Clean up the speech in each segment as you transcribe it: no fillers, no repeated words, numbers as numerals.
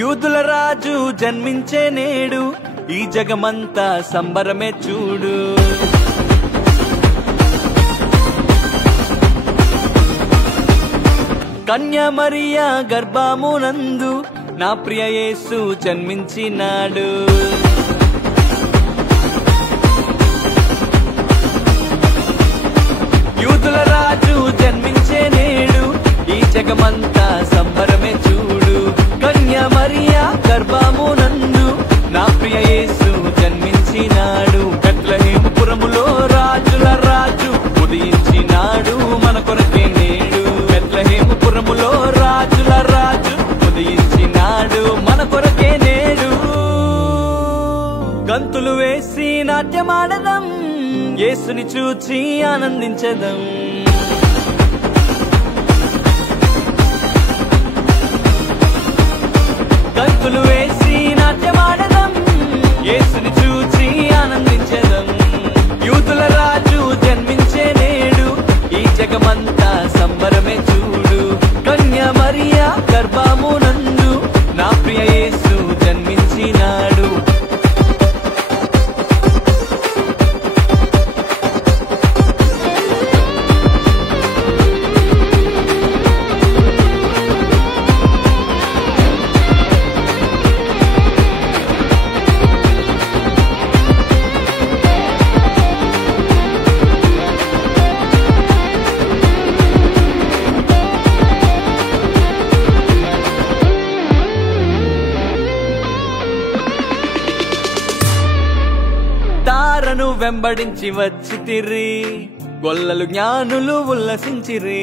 యూదుల రాజు జన్మించే నేడు ఈ జగమంతా సంబరమే చూడు. కన్య మరియా గర్భమునందు నా ప్రియ యేసు జన్మించినాడు. యూదుల రాజు జన్మించే నేడు ఈ జగమంతా సంబరమే చూడు. కన్య మరియా గర్భమునందు నా ప్రియ యేసు జన్మించినాడు. బెత్లెహేముపురములో రాజుల రాజు ఉదయించినాడు మన కొరకే నేడు. బెత్లెహేముపురములో రాజుల రాజు ఉదయించినాడు మన కొరకే నేడు. గంతులు వేసి నాట్యమాడదం, యేసుని చూచి ఆనందించదం. గంతులు వేసి నాట్యమాడదం, యేసుని చూచి ఆనందించదం. యూదుల రాజు జన్మించే నేడు ఈ జగమంతా సంబరమే చూడు. కన్య మరియా గర్భమునందు నా ప్రియ యేసు జన్మించినాడు. తారను వెంబడించి వచ్చితిరి, గొల్లలు జ్ఞానులు ఉల్లసించిరి.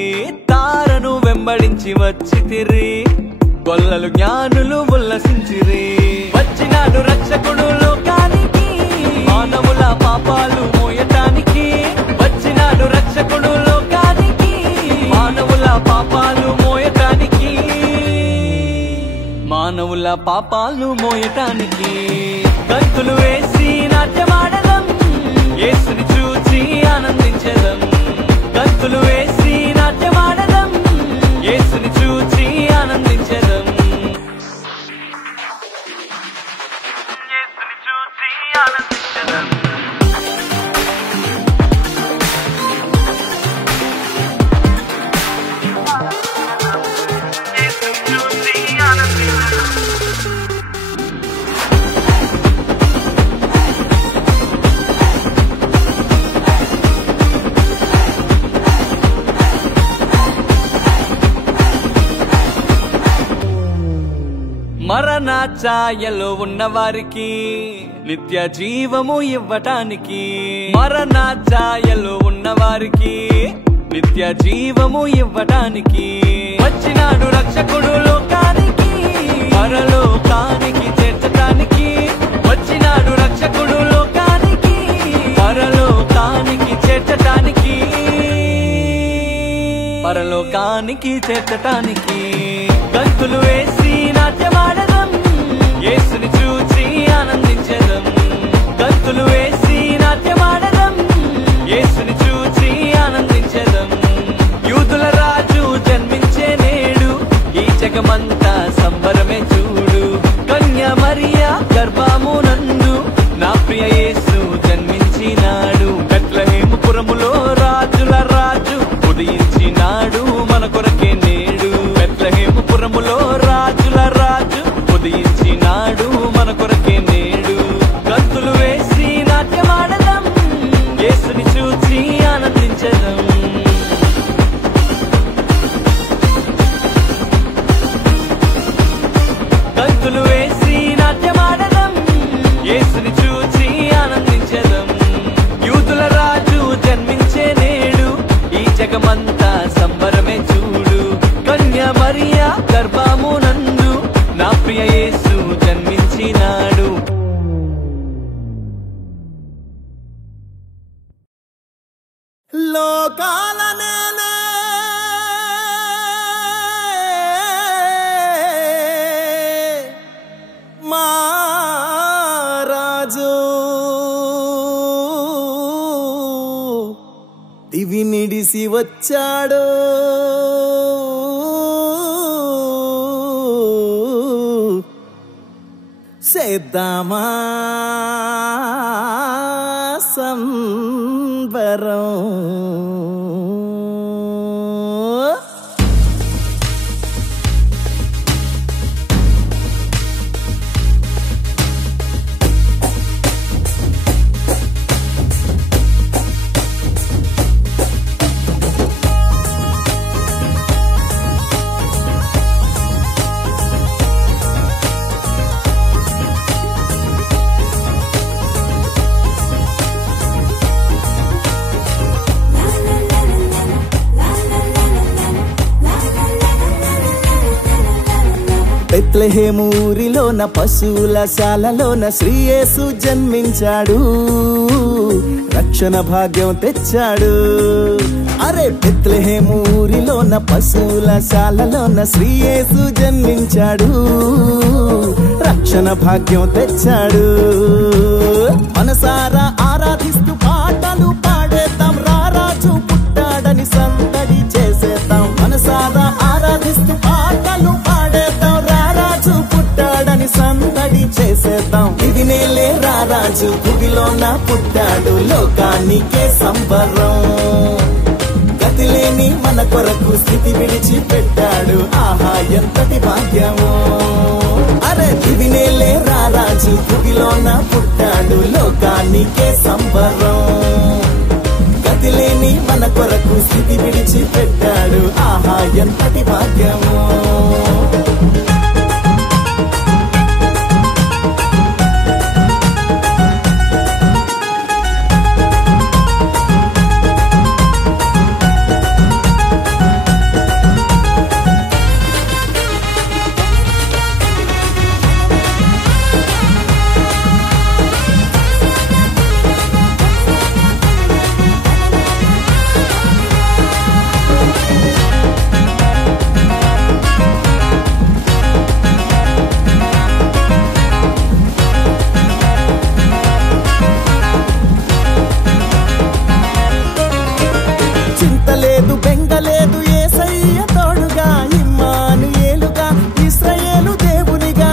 తారను వెంబడించి వచ్చితిరి, గొల్లలు జ్ఞానులు ఉల్లసించిరి. వచ్చినాడు రక్షకుడు లోకానికి, మానవుల పాపాలు మోయటానికి. వచ్చినాడు రక్షకుడు లోకానికి, మానవుల పాపాలు మోయటానికి. మానవుల పాపాలు మోయటానికి. గంతులు వేసి నాట్యమాడదం, యేసుని చూచి ఆనందించదం. గంతులు వేసి నాట్యమాడదం, యేసుని చూచి ఆనందించదం. యేసుని చూచి ఆనందించదం. యేసుని చూచి ఆనందించదం. మరణ ఛాయలో ఉన్నవారికి నిత్య జీవము ఇవ్వటానికి. మరణ ఛాయలో ఉన్నవారికి నిత్య జీవము ఇవ్వటానికి. వచ్చినాడు రక్షకుడు లోకానికి, పరలోకానికి చేర్చటానికి. వచ్చినాడు రక్షకుడు లోకానికి, పరలోకానికి చేర్చటానికి. పరలోకానికి చేర్చటానికి. గంతులు వేసి నాట్యమాడదం, యేసుని చూచి ఆనందించదం. గంతులు వేసి నాట్యమాడదం, యేసుని చూచి ఆనందించదం. యూదుల రాజు జన్మించే నేడు ఈ జగమంతా సంబరమే చూడు. కన్య మరియా గర్భమునందు నా ప్రియ యేసు జన్మించినాడు. బెత్లెహేముపురములో రాజుల రాజు ఉదయించినాడు మన కొరకే నేడు. బెత్లెహేముపురములో రాజుల రాజు ఉదయించినాడు మన కొరకే నేడు. గంతులు వేసి నాట్యమాడదం, యేసుని చూచి ఆనందించదం. గంతులు వేసి నాట్యమాడదం, యేసుని చూచి ఆనందించదం. యూదుల రాజు జన్మించే నేడు ఈ జగమంతా సంబరమే చూడు. కన్య మరియా గర్భమునందు నా ప్రియ యేసు జన్మించినాడు. లోకాల నేలే మా రాజు, దివి నిడిసి వచ్చాడు. చేద్దామా సంబరం బెత్లెహేము ఊరిలోన పశువుల శాలలోన శ్రీయేసు జన్మించాడు, రక్షణ భాగ్యం తెచ్చాడు. అరే బెత్లెహేము ఊరిలోన పశువుల శాలలోన శ్రీయేసు జన్మించాడు, రక్షణ భాగ్యం తెచ్చాడు. మనసారా ఆరాధిస్తూ పాటలు పాడేద్దాం, రారాజు పుట్టాడని సందడి చేసేద్దాం. మనసారా ఆరాధిస్తూ పాటలు పాడేద్దాం, రారాజు పుట్టాడని సందడి చేసేద్దాం. ఇది నేలే రారాజు భూమిలోన పుట్టాడు, లోకానికే సంబరం. గతిలేని మన కొరకు స్థితి విడిచి పెట్టాడు, ఆహా ఎంతటి భాగ్యమో. అరే ఇది నేలే రారాజు భూమిలోన పుట్టాడు, లోకానికే సంబరం. గతిలేని మన కొరకు స్థితి విడిచి పెట్టాడు, ఆహా ఎంతటి భాగ్యమో. బెంగలేదు యేసయ్య తోడుగా, ఇమ్మానుయేలుగా ఇశ్రాయేలు దేవునిగా.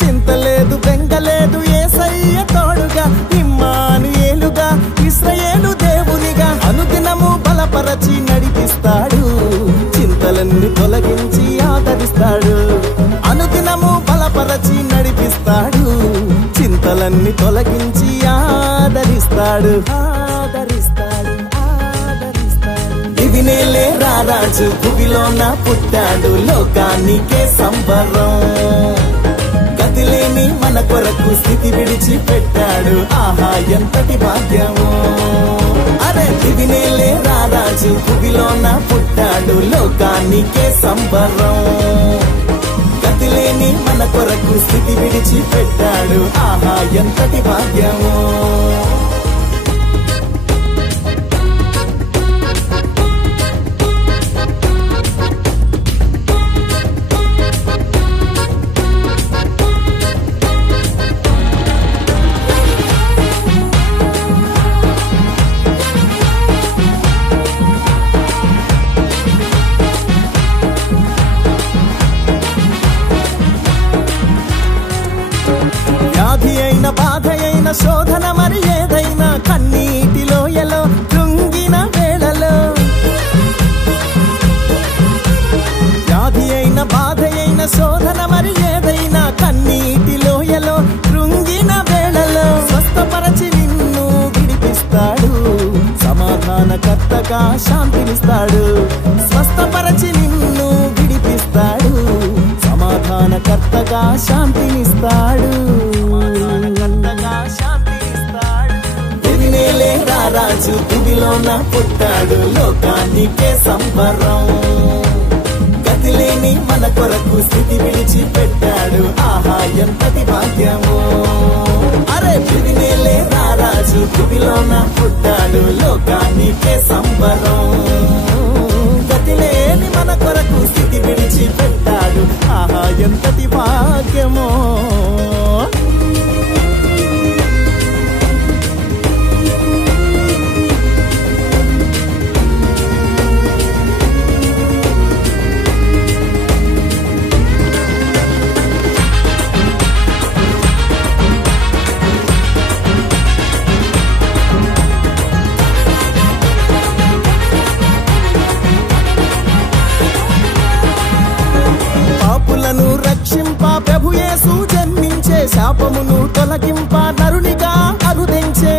చింతలేదు బెంగలేదు యేసయ్య తోడుగా, ఇమ్మానుయేలుగా ఇశ్రాయేలు దేవునిగా. అనుదినము బలపరచి నడిపిస్తాడు, చింతలన్నీ తొలగించి ఆదరిస్తాడు. అనుదినము బలపరచి నడిపిస్తాడు, చింతలన్నీ తొలగించి ఆదరిస్తాడు. ఇది నేలే రారాజు భూమిలోన పుట్టాడు, లోకానికే సంబరం. గతిలేని మన కొరకు స్థితి విడిచి పెట్టాడు, ఆహా ఎంతటి భాగ్యమో. అరే ఇది నేలే రారాజు భూమిలోన పుట్టాడు, లోకానికే సంబరం. గతిలేని మన కొరకు స్థితి విడిచి పెట్టాడు, ఆహా ఎంతటి భాగ్యమో. వ్యాధి అయిన బాధ అయిన శోధన మరి ఏదైనా, కన్నీటిలో ఎలో కృంగిన వేళలో. వ్యాధి అయిన బాధ అయిన శోధన మరి ఏదైనా, కన్నీటిలో ఎలో కృంగిన వేళలో. స్వస్థపరచి నిన్ను విడిపిస్తాడు, సమాధానకర్తగా శాంతినిస్తాడు. స్వస్థపరచి నిన్ను విడిపిస్తాడు, సమాధానకర్తగా శాంతినిస్తాడు. ఇది నేలే రారాజు భూమిలోన పుట్టాడు, లోకానికే సంబరం. గతిలేని మన కొరకు స్థితి విడిచి పెట్టాడు, ఆహా ఎంతటి భాగ్యమో. అరే ఇది నేలే రారాజు భూమిలోన పుట్టాడు, లోకానికే సంబరం. గతిలేని మన కొరకు స్థితి విడిచి పెట్టాడు, ఆహా ఎంతటి భాగ్యమో. శాపమును తొలగింప నరునిగా అరుదించే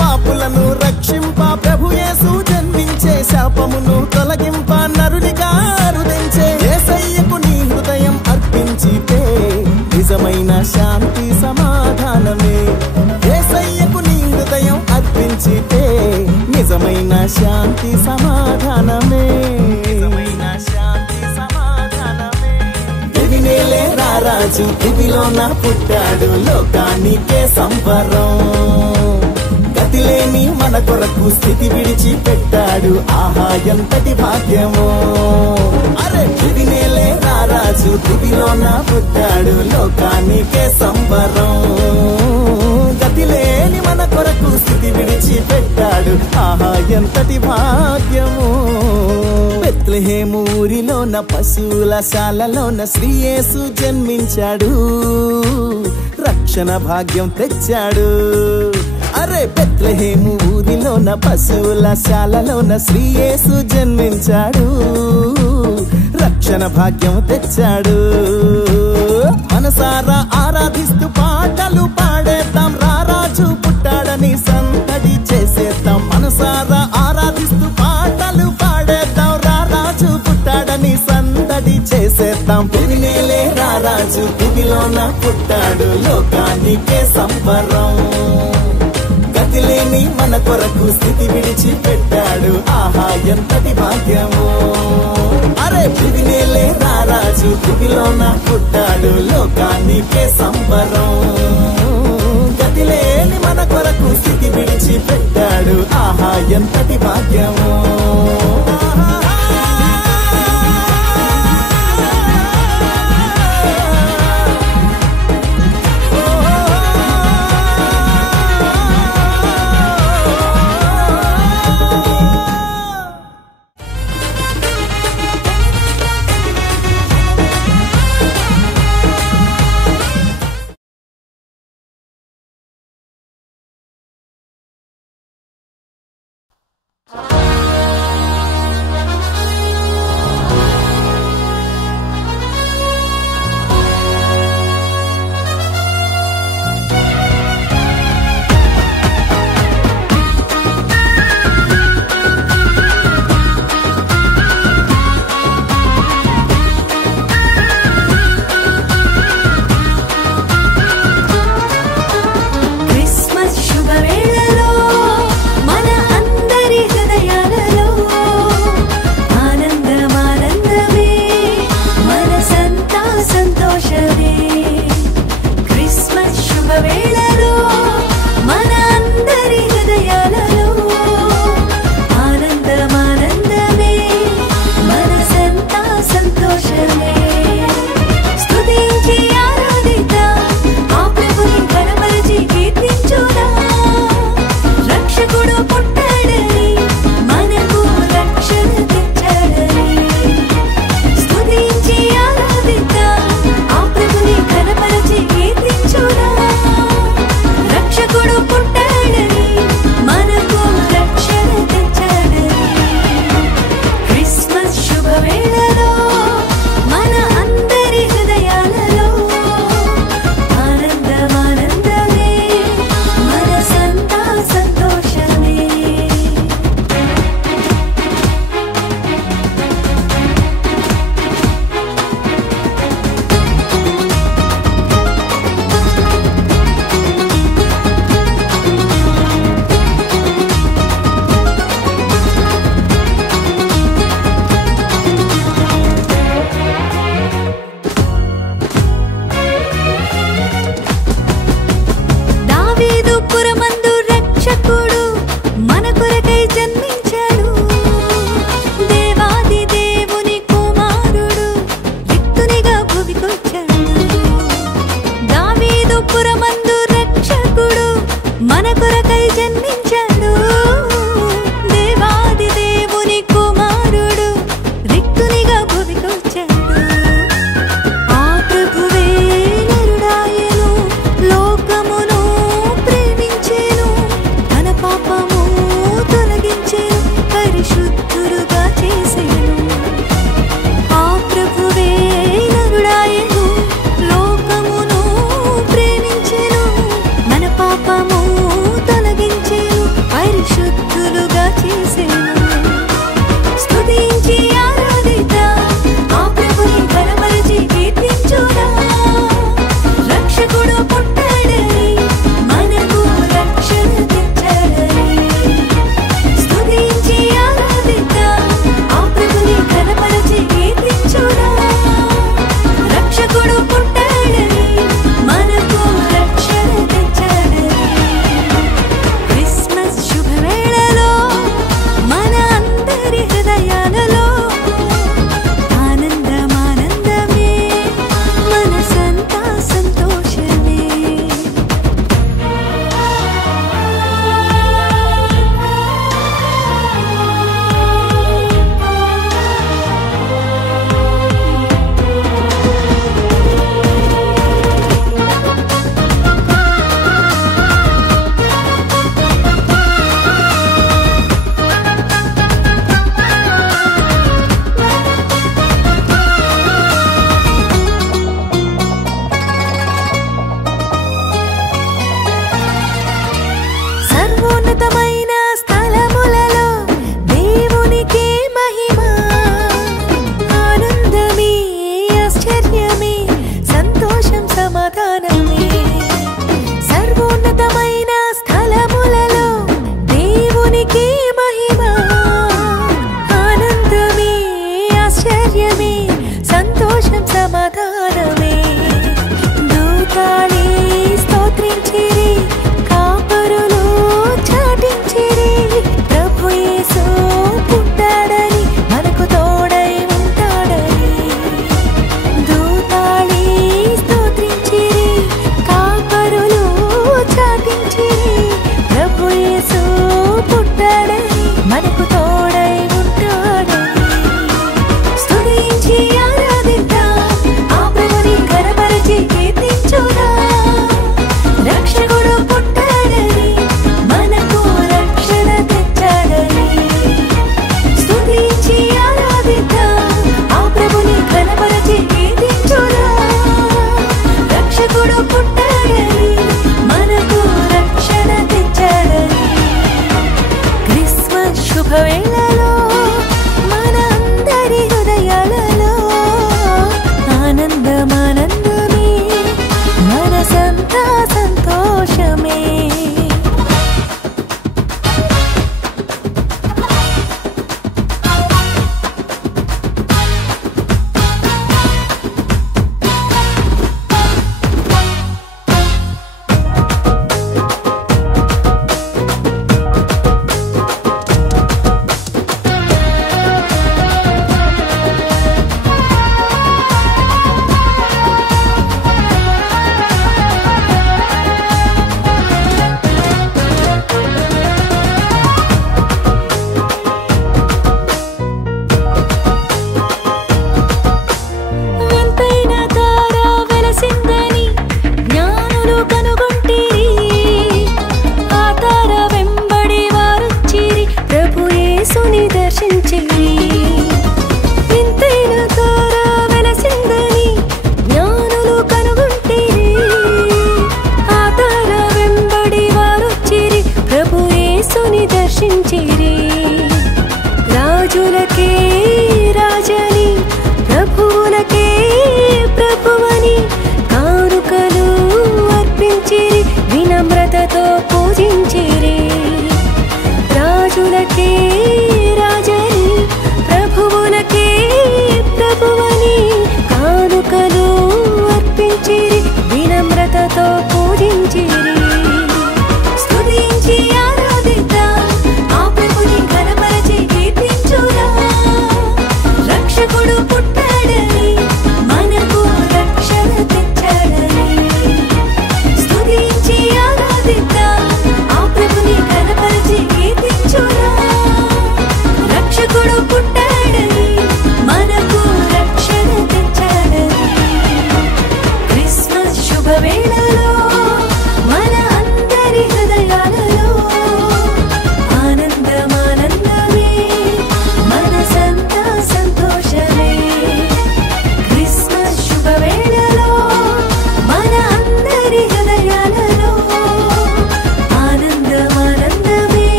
పాపులను రక్షింప ప్రభు యేసు జన్మించే శాపమును తొలగింప నరునిగా అరుదించే యేసయ్యకు నీ హృదయం అర్పించితే నిజమైన శాంతి సమాధానమే యేసయ్యకు నీ హృదయం అర్పించితే నిజమైన శాంతి సమాధానమే నిజమైన శాంతి సమాధానమే దివినేలే రారాజు దివిలోన పుట్టాడు లోకానికే సంబరం గతిలేని మన కొరకు స్థితి విడిచి పెట్టాడు ఆహా ఎంతటి భాగ్యమో అరే దివినేలే రారాజు దివిలోన పుట్టాడు లోకానికే సంబరం గతిలేని మన కొరకు స్థితి విడిచి పెట్టాడు ఆహా ఎంతటి భాగ్యము బెత్లెహేము ఊరిలోన పశువుల శాలలోన శ్రీ యేసు జన్మించాడు రక్షణ భాగ్యం తెచ్చాడు అరే బెత్లెహేము ఊరిలోన పశువుల శాలలోన శ్రీ యేసు జన్మించాడు రక్షణ భాగ్యం తెచ్చాడు మనసారా ఆరాధిస్తూ పాటలు పాడేద్దాం రారాజు పుట్టాడని సందడి చేసేద్దాం మనసారా ఆరాధిస్తూ పాటలు పాడేద్దాం రారాజు పుట్టాడని సందడి చేసేద్దాం దివినేలే రారాజు దివిలోన పుట్టాడు లోకానికే సంబరం గతిలేని మన కొరకు స్థితి విడిచి పెట్టాడు ఆహా ఎంతటి భాగ్యమో అరే దివినేలే రారాజు దివిలోన పుట్టాడు లోకానికే సంబరం గతిలేని మన కొరకు స్థితి విడిచి పెట్టాడు ఆహా ఎంతటి భాగ్యమో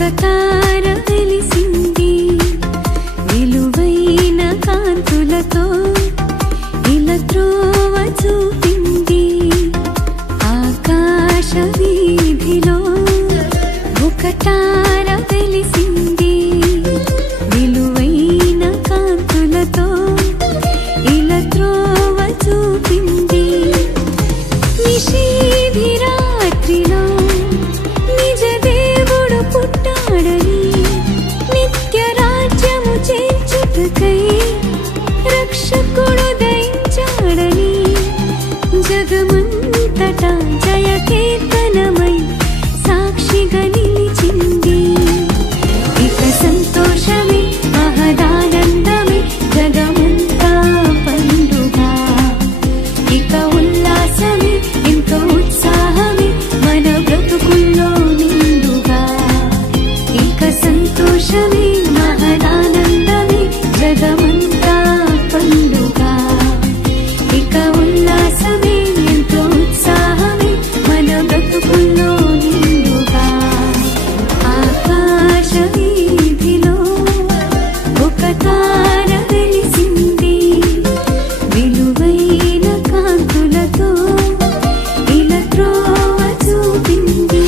ఒక తార వెలిసింది విలువైన కాంతులతో ఇలా త్రోవ చూపింది ఆకాశ వీధిలో ఒక తార వెలిసింది విలువైన కాంతులతో ఇలా త్రోవ చూపింది నిషేధి రాత్రిలో నిజ దేవుడు పుట్టాడని నిత్య రాజ్యము చేర్చుటకై రక్షకుడు దయించాడని జగమంతటా జయ కీర్తనమై సాక్షిగా నిలిచింది ఇక సంతోషమే మహదానందమే జగమంతా పండుగ ఇక ఉల్లాసమే ఎంతో ఉత్సాహమే మన బ్రతుకుల్లో నిండుగా ఇక సంతోషమే మహదానందమే జగమంతా పండుగ ఇక ఉల్లాసమే ఎంతో ఉత్సాహమే మన బ్రతుకుల్లో నిండుగా ఆకాశ వీధిలో ఒక తార వెలిసింది విలువైన కాంతులతో ఇలా త్రోవ చూపింది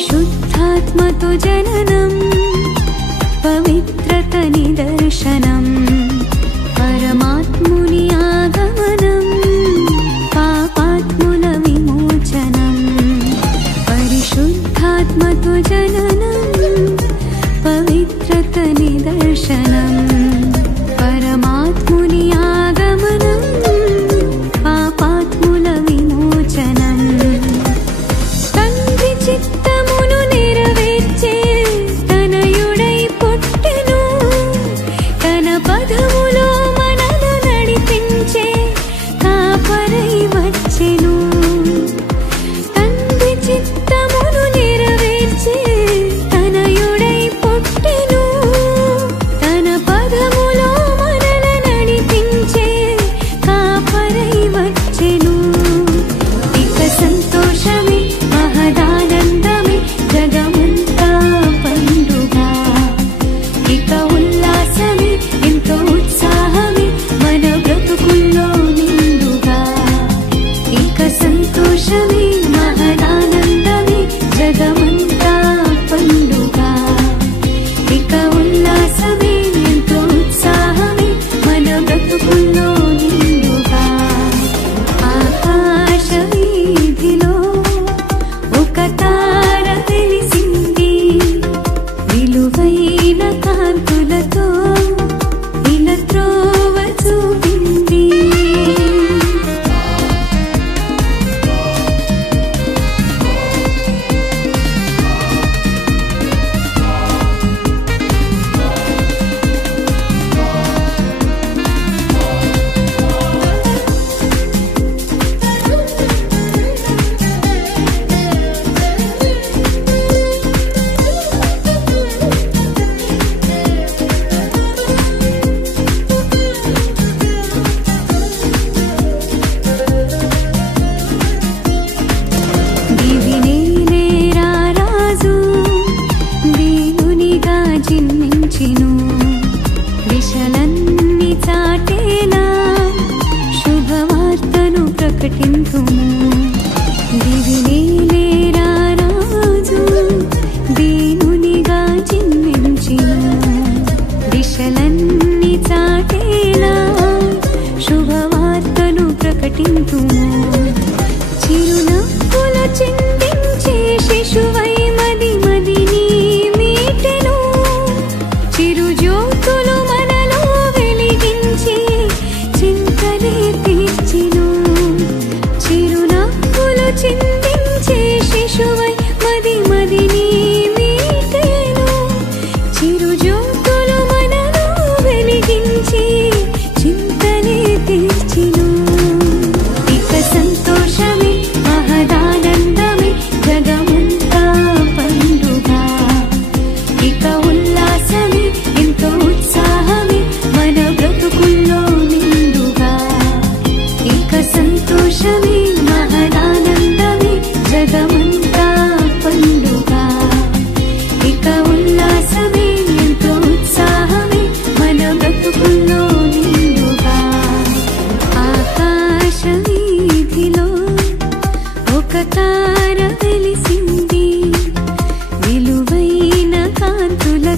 పరిశుద్ధాత్మతో జననం పవిత్రత నిదర్శనం పరమాత్ముని ఆగమనం పాపాత్ముల విమోచనం పరిశుద్ధాత్మతో జననం పవిత్రత నిదర్శనం పరమాత్ముని ఆగమనం పాపాత్ముల విమోచనం తండ్రి చిత్తమును నెరవేర్చే తనయుడై పుట్టెను తన పదములో మనను నడిపించే కాపరై వచ్చెను తండ్రి చిత్తమును నెరవేర్చే తనయుడై పుట్టెను తన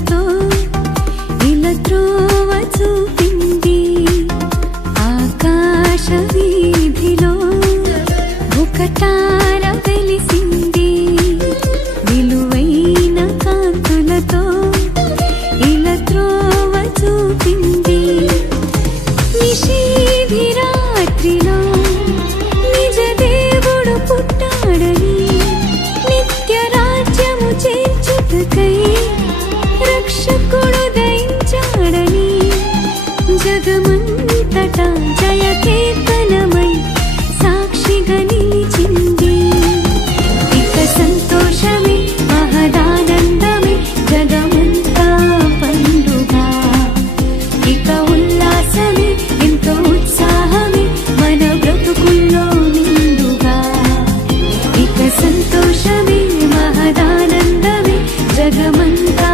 కాంతులతో ఇలా త్రోవ చూపింది. ఆకాశ వీధిలో ఒక తార వెలిసింది. విలువైన కాంతులతో ఇలా త్రోవ చూపింది. నిషేధి రాత్రిలో నిజ దేవుడు పుట్టాడని, నిత్య రాజ్యము చేర్చుటకై రక్షకుడు దయించాడని, జగమంతటా జయ కీర్తనమై సాక్షిగా నిలిచింది. ఇక సంతోషమే మహదానందమే జగమంతా పండుగ. ఇక ఉల్లాసమే ఎంతో ఉత్సాహమే మన బ్రతుకుల్లో నిండుగా. ఇక సంతోషమే మహదానందమే జగమంతా